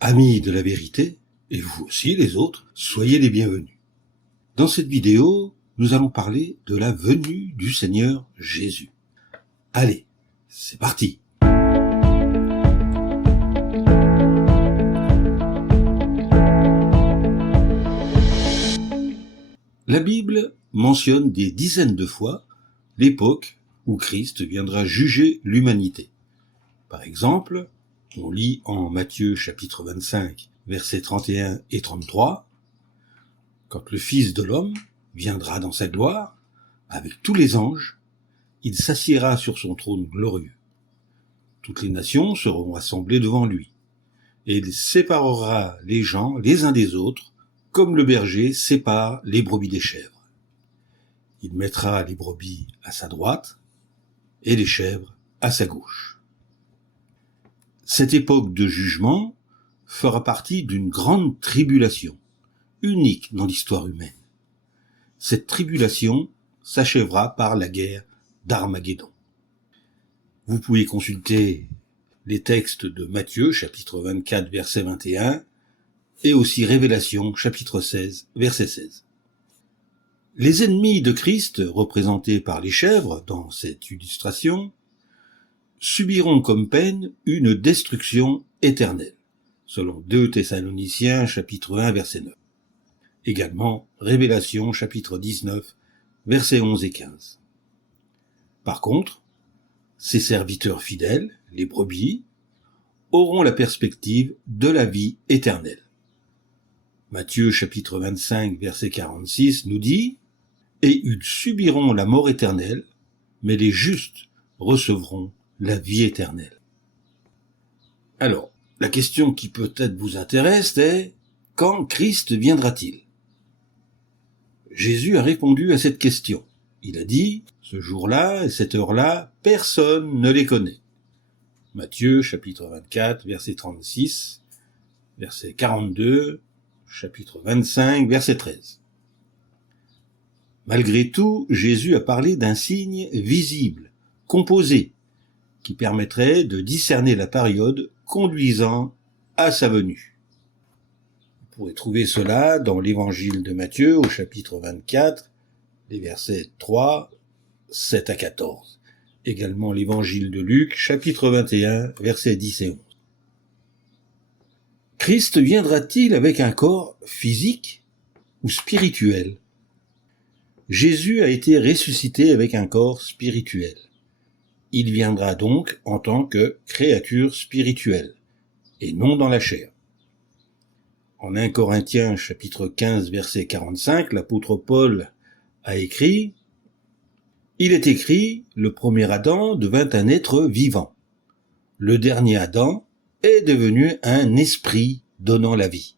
Amis de la vérité, et vous aussi les autres, soyez les bienvenus. Dans cette vidéo, nous allons parler de la venue du Seigneur Jésus. Allez, c'est parti! La Bible mentionne des dizaines de fois l'époque où Christ viendra juger l'humanité. Par exemple, on lit en Matthieu chapitre 25, versets 31 et 33, « Quand le Fils de l'homme viendra dans sa gloire, avec tous les anges, il s'assiera sur son trône glorieux. Toutes les nations seront rassemblées devant lui, et il séparera les gens les uns des autres, comme le berger sépare les brebis des chèvres. Il mettra les brebis à sa droite et les chèvres à sa gauche. » Cette époque de jugement fera partie d'une grande tribulation, unique dans l'histoire humaine. Cette tribulation s'achèvera par la guerre d'Armageddon. Vous pouvez consulter les textes de Matthieu, chapitre 24, verset 21, et aussi Révélation, chapitre 16, verset 16. Les ennemis de Christ, représentés par les chèvres dans cette illustration, subiront comme peine une destruction éternelle, selon 2 Thessaloniciens, chapitre 1, verset 9. Également, Révélation, chapitre 19, versets 11 et 15. Par contre, ces serviteurs fidèles, les brebis, auront la perspective de la vie éternelle. Matthieu, chapitre 25, verset 46, nous dit « Et ils subiront la mort éternelle, mais les justes recevront la vie éternelle. » Alors, la question qui peut-être vous intéresse est « Quand Christ viendra-t-il » Jésus a répondu à cette question. Il a dit « Ce jour-là et cette heure-là, personne ne les connaît. » Matthieu, chapitre 24, verset 36, verset 42, chapitre 25, verset 13. Malgré tout, Jésus a parlé d'un signe visible, composé, qui permettrait de discerner la période conduisant à sa venue. Vous pourrez trouver cela dans l'évangile de Matthieu au chapitre 24, les versets 3, 7 à 14. Également l'évangile de Luc, chapitre 21, versets 10 et 11. Christ viendra-t-il avec un corps physique ou spirituel ? Jésus a été ressuscité avec un corps spirituel. Il viendra donc en tant que créature spirituelle, et non dans la chair. En 1 Corinthiens chapitre 15 verset 45, l'apôtre Paul a écrit « Il est écrit, le premier Adam devint un être vivant. Le dernier Adam est devenu un esprit donnant la vie. »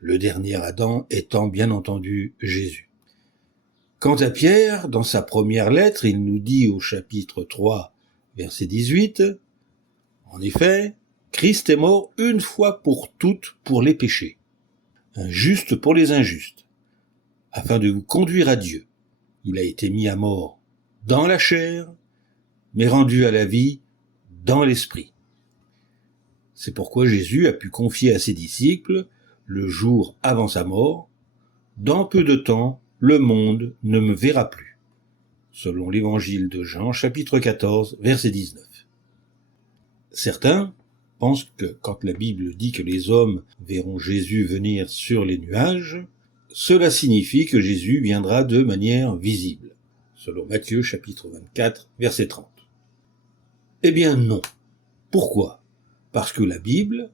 Le dernier Adam étant bien entendu Jésus. Quant à Pierre, dans sa première lettre, il nous dit au chapitre 3, verset 18, « En effet, Christ est mort une fois pour toutes pour les péchés, un juste pour les injustes, afin de vous conduire à Dieu. Il a été mis à mort dans la chair, mais rendu à la vie dans l'esprit. » C'est pourquoi Jésus a pu confier à ses disciples, le jour avant sa mort, « Dans peu de temps, le monde ne me verra plus. » Selon l'évangile de Jean, chapitre 14, verset 19. Certains pensent que quand la Bible dit que les hommes verront Jésus venir sur les nuages, cela signifie que Jésus viendra de manière visible, selon Matthieu chapitre 24, verset 30. Eh bien non. Pourquoi ? Parce que la Bible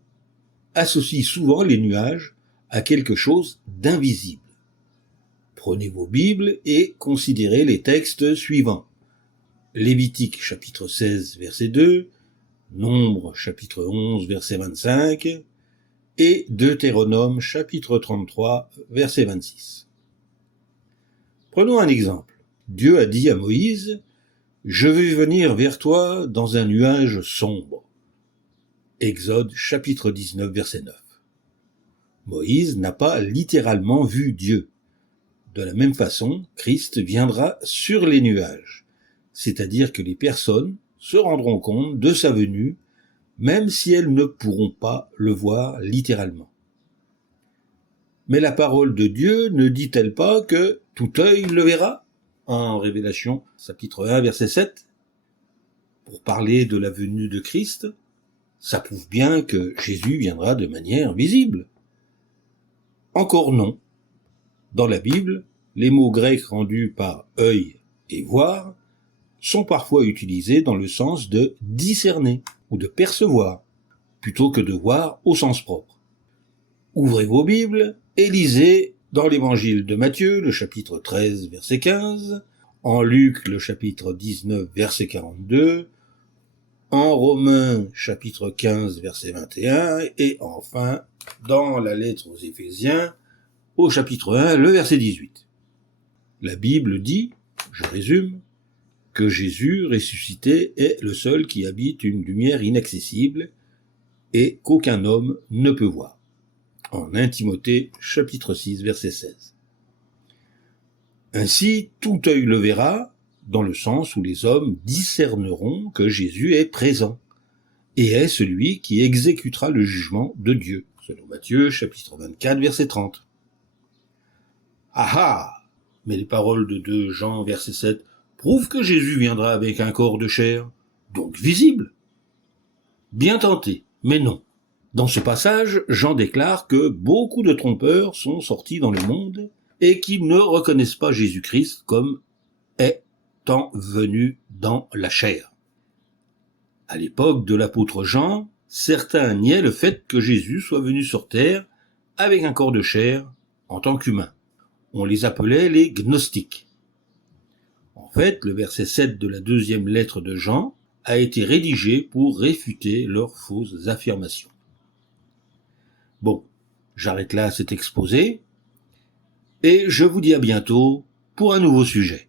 associe souvent les nuages à quelque chose d'invisible. Prenez vos Bibles et considérez les textes suivants. Lévitique chapitre 16, verset 2, Nombre chapitre 11, verset 25, et Deutéronome chapitre 33, verset 26. Prenons un exemple. Dieu a dit à Moïse, « Je vais venir vers toi dans un nuage sombre. » Exode chapitre 19, verset 9. Moïse n'a pas littéralement vu Dieu. De la même façon, Christ viendra sur les nuages, c'est-à-dire que les personnes se rendront compte de sa venue même si elles ne pourront pas le voir littéralement. Mais la parole de Dieu ne dit-elle pas que tout œil le verra en Révélation chapitre 1 verset 7 ? Pour parler de la venue de Christ, ça prouve bien que Jésus viendra de manière visible. Encore non. Dans la Bible, les mots grecs rendus par œil et voir sont parfois utilisés dans le sens de discerner ou de percevoir, plutôt que de voir au sens propre. Ouvrez vos Bibles et lisez dans l'évangile de Matthieu, le chapitre 13, verset 15, en Luc, le chapitre 19, verset 42, en Romains, chapitre 15, verset 21, et enfin, dans la lettre aux Éphésiens, au chapitre 1, le verset 18. La Bible dit, je résume, que Jésus ressuscité est le seul qui habite une lumière inaccessible et qu'aucun homme ne peut voir. En 1 Timothée, chapitre 6, verset 16. Ainsi, tout œil le verra, dans le sens où les hommes discerneront que Jésus est présent et est celui qui exécutera le jugement de Dieu, selon Matthieu, chapitre 24, verset 30. Ah ah! Mais les paroles de 2 Jean, verset 7, prouvent que Jésus viendra avec un corps de chair, donc visible. Bien tenté, mais non. Dans ce passage, Jean déclare que beaucoup de trompeurs sont sortis dans le monde et qu'ils ne reconnaissent pas Jésus-Christ comme étant venu dans la chair. À l'époque de l'apôtre Jean, certains niaient le fait que Jésus soit venu sur terre avec un corps de chair en tant qu'humain. On les appelait les gnostiques. En fait, le verset 7 de la 2e lettre de Jean a été rédigé pour réfuter leurs fausses affirmations. Bon, j'arrête là cet exposé et je vous dis à bientôt pour un nouveau sujet.